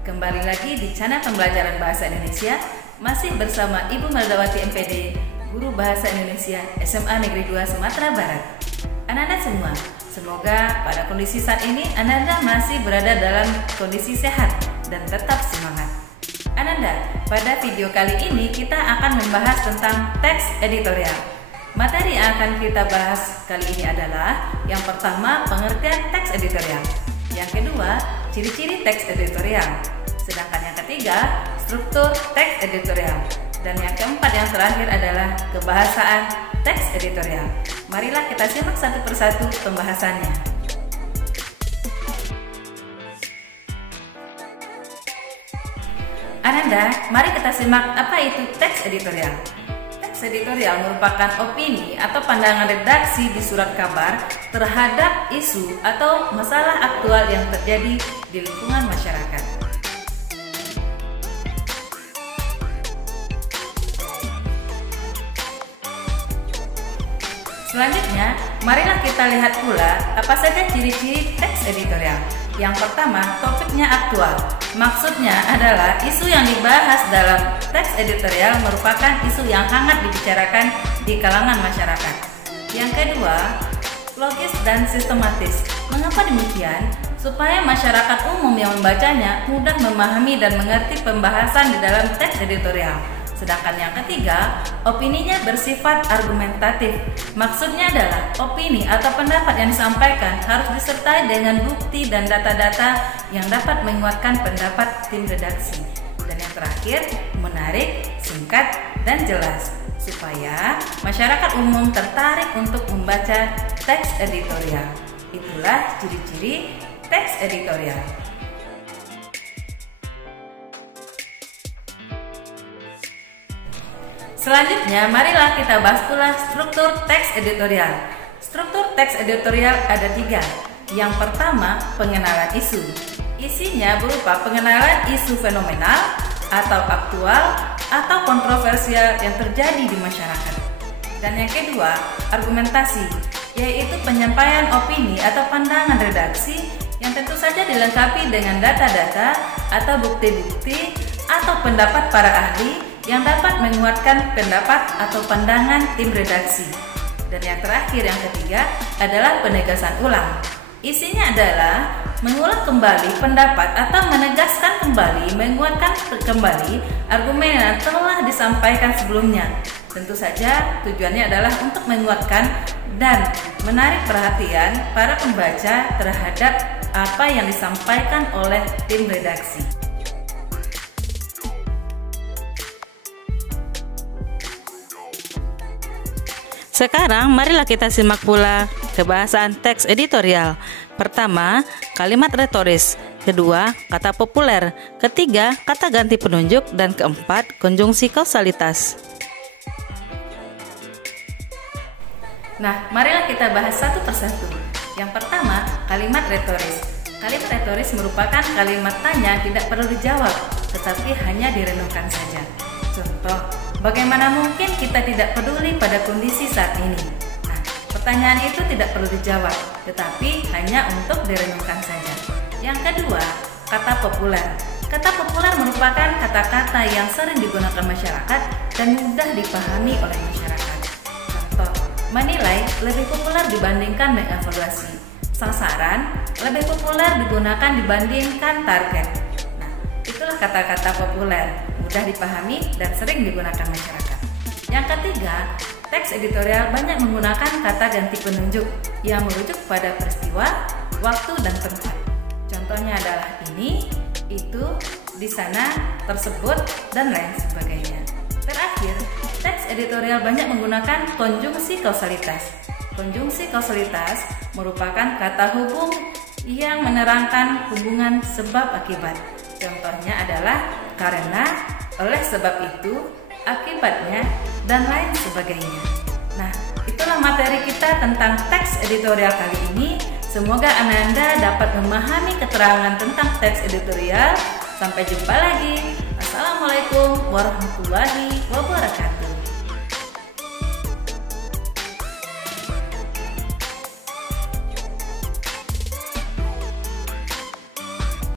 Kembali lagi di channel pembelajaran bahasa Indonesia, masih bersama Ibu Meldawati MPD, Guru Bahasa Indonesia SMA Negeri 2 Sumatera Barat. Anak-anak semua, semoga pada kondisi saat ini Anda masih berada dalam kondisi sehat dan tetap semangat. Anda, pada video kali ini kita akan membahas tentang teks editorial. Materi yang akan kita bahas kali ini adalah yang pertama, pengertian teks editorial. Yang kedua, ciri-ciri teks editorial. Sedangkan yang ketiga, struktur teks editorial. Dan yang keempat yang terakhir adalah kebahasaan teks editorial. Marilah kita simak satu persatu pembahasannya. Ananda, mari kita simak apa itu teks editorial. Teks editorial merupakan opini atau pandangan redaksi di surat kabar terhadap isu atau masalah aktual yang terjadi di lingkungan masyarakat. Selanjutnya, marilah kita lihat pula apa saja ciri-ciri teks editorial. Yang pertama, topiknya aktual. Maksudnya adalah isu yang dibahas dalam teks editorial merupakan isu yang hangat dibicarakan di kalangan masyarakat. Yang kedua, logis dan sistematis. Mengapa demikian? Supaya masyarakat umum yang membacanya mudah memahami dan mengerti pembahasan di dalam teks editorial. Sedangkan yang ketiga, opininya bersifat argumentatif. Maksudnya adalah opini atau pendapat yang disampaikan harus disertai dengan bukti dan data-data yang dapat menguatkan pendapat tim redaksi. Dan yang terakhir, menarik, singkat, dan jelas, supaya masyarakat umum tertarik untuk membaca teks editorial. Itulah ciri-ciri teks editorial. Selanjutnya, marilah kita bahas pula struktur teks editorial. Struktur teks editorial ada 3. Yang pertama, pengenalan isu. Isinya berupa pengenalan isu fenomenal atau aktual atau kontroversial yang terjadi di masyarakat. Dan yang kedua, argumentasi, yaitu penyampaian opini atau pandangan redaksi yang tentu saja dilengkapi dengan data-data atau bukti-bukti atau pendapat para ahli yang dapat menguatkan pendapat atau pandangan tim redaksi. Dan yang terakhir, yang ketiga, adalah penegasan ulang. Isinya adalah mengulang kembali pendapat atau menegaskan kembali, menguatkan kembali argumen yang telah disampaikan sebelumnya. Tentu saja tujuannya adalah untuk menguatkan dan menarik perhatian para pembaca terhadap apa yang disampaikan oleh tim redaksi. Sekarang marilah kita simak pula kebahasaan teks editorial. Pertama, kalimat retoris. Kedua, kata populer. Ketiga, kata ganti penunjuk. Dan keempat, konjungsi kausalitas. Nah, marilah kita bahas satu persatu. Yang pertama, kalimat retoris. Kalimat retoris merupakan kalimat tanya tidak perlu dijawab, tetapi hanya direnungkan saja. Contoh, bagaimana mungkin kita tidak peduli pada kondisi saat ini? Nah, pertanyaan itu tidak perlu dijawab, tetapi hanya untuk direnungkan saja. Yang kedua, kata populer. Kata populer merupakan kata-kata yang sering digunakan masyarakat dan mudah dipahami oleh masyarakat. Contoh, menilai lebih populer dibandingkan mengevaluasi. Sasaran lebih populer digunakan dibandingkan target. Nah, itulah kata-kata populer, mudah dipahami dan sering digunakan masyarakat. Yang ketiga, teks editorial banyak menggunakan kata ganti penunjuk yang merujuk pada peristiwa, waktu, dan tempat. Contohnya adalah ini, itu, di sana, tersebut, dan lain sebagainya. Terakhir, teks editorial banyak menggunakan konjungsi kausalitas. Konjungsi kausalitas merupakan kata hubung yang menerangkan hubungan sebab akibat. Contohnya adalah karena, oleh sebab itu, akibatnya, dan lain sebagainya. Nah, itulah materi kita tentang teks editorial kali ini. Semoga Anda dapat memahami keterangan tentang teks editorial. Sampai jumpa lagi. Assalamualaikum warahmatullahi wabarakatuh.